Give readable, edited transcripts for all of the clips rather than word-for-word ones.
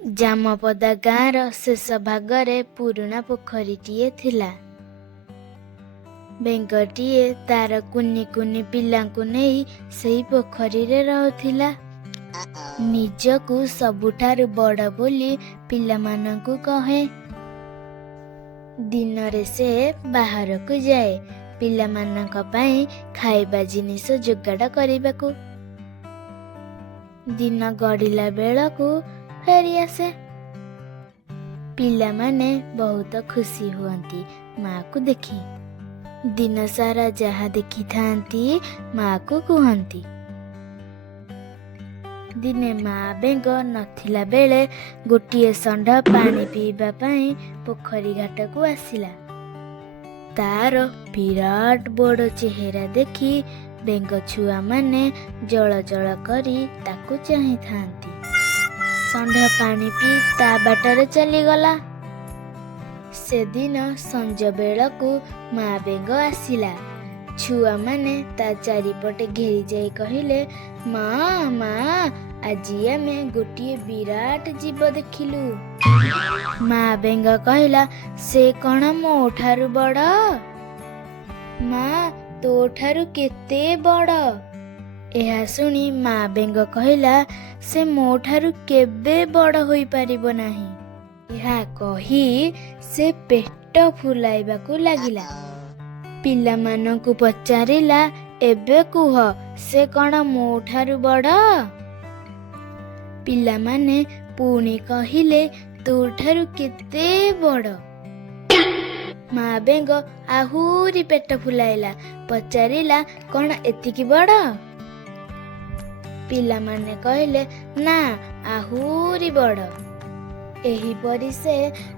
ଜାମପଦା ଗାଁର ଶେଷ ଭାଗରେ ପୁରୁଣା ପୋଖରୀଟିଏ ଥିଲା। ବେଙ୍ଗଟିଏ ତାର କୁନି କୁନି ପିଲାଙ୍କୁ ନେଇ ସେଇ ପୋଖରୀରେ ରହୁଥିଲା। ନିଜକୁ ସବୁଠାରୁ ବଡ଼ ବୋଲି ପିଲାମାନଙ୍କୁ କହେ। ଦିନରେ ସେ ବାହାରକୁ ଯାଏ ପିଲାମାନଙ୍କ ପାଇଁ ଖାଇବା ଜିନିଷ ଯୋଗାଡ଼ କରିବାକୁ। ଦିନ ଗଡ଼ିଲା ବେଳକୁ ଫେରି ଆସେ। ପିଲାମାନେ ବହୁତ ଖୁସି ହୁଅନ୍ତି ମାଆକୁ ଦେଖି। ଦିନ ସାରା ଯାହା ଦେଖିଥାନ୍ତି ମାଆକୁ କୁହନ୍ତି। ଦିନେ ମା ବେଙ୍ଗ ନଥିଲା ବେଳେ ଗୋଟିଏ ଷଣ୍ଢ ପାଣି ପିଇବା ପାଇଁ ପୋଖରୀ ଘାଟକୁ ଆସିଲା। ତାର ବିରାଟ ବଡ଼ ଚେହେରା ଦେଖି ବେଙ୍ଗ ଛୁଆମାନେ ଜଳ ଜଳ କରି ତାକୁ ଚାହିଁଥାନ୍ତି। ଷଣ୍ଢ ପାଣି ପିଇ ତା ବାଟରେ ଚାଲିଗଲା। ସେଦିନ ସଞ୍ଜ ବେଳକୁ ମା ବେଙ୍ଗ ଆସିଲା। ଛୁଆମାନେ ତା ଚାରିପଟେ ଘେରି ଯାଇ କହିଲେ, ମା ମା ଆଜି ଆମେ ଗୋଟିଏ ବିରାଟ ଜୀବ ଦେଖିଲୁ। ମା ବେଙ୍ଗ କହିଲା, ସେ କ'ଣ ମୋ ଠାରୁ ବଡ଼? ମା ତୋ ଠାରୁ କେତେ ବଡ଼? ଏହା ଶୁଣି ମା ବେଙ୍ଗ କହିଲା, ସେ ମୋ ଠାରୁ କେବେ ବଡ଼ ହୋଇପାରିବ ନାହିଁ। ଏହା କହି ସେ ପେଟ ଫୁଲାଇବାକୁ ଲାଗିଲା। ପିଲାମାନଙ୍କୁ ପଚାରିଲା, ଏବେ କୁହ ସେ କ'ଣ ମୋ ଠାରୁ ବଡ଼? ପିଲାମାନେ ପୁଣି କହିଲେ, ତୋ ଠାରୁ କେତେ ବଡ଼? ମା ବେଙ୍ଗ ଆହୁରି ପେଟ ଫୁଲାଇଲା, ପଚାରିଲା, କ'ଣ ଏତିକି ବଡ଼? ପିଲାମାନେ କହିଲେ, ନା ଆହୁରି ବଡ଼। ଏହିପରି ସେ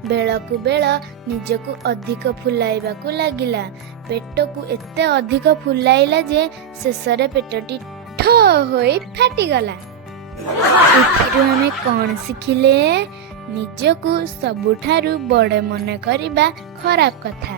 ବେଳକୁ ବେଳ ନିଜକୁ ଅଧିକ ଫୁଲାଇବାକୁ ଲାଗିଲା। ପେଟକୁ ଏତେ ଅଧିକ ଫୁଲାଇଲା ଯେ ଶେଷରେ ପେଟଟି ଠୋ ହୋଇ ଫାଟିଗଲା। ଏଥିରୁ ଆମେ କ'ଣ ଶିଖିଲେ? ନିଜକୁ ସବୁଠାରୁ ବଡ଼ ମନେ କରିବା ଖରାପ କଥା।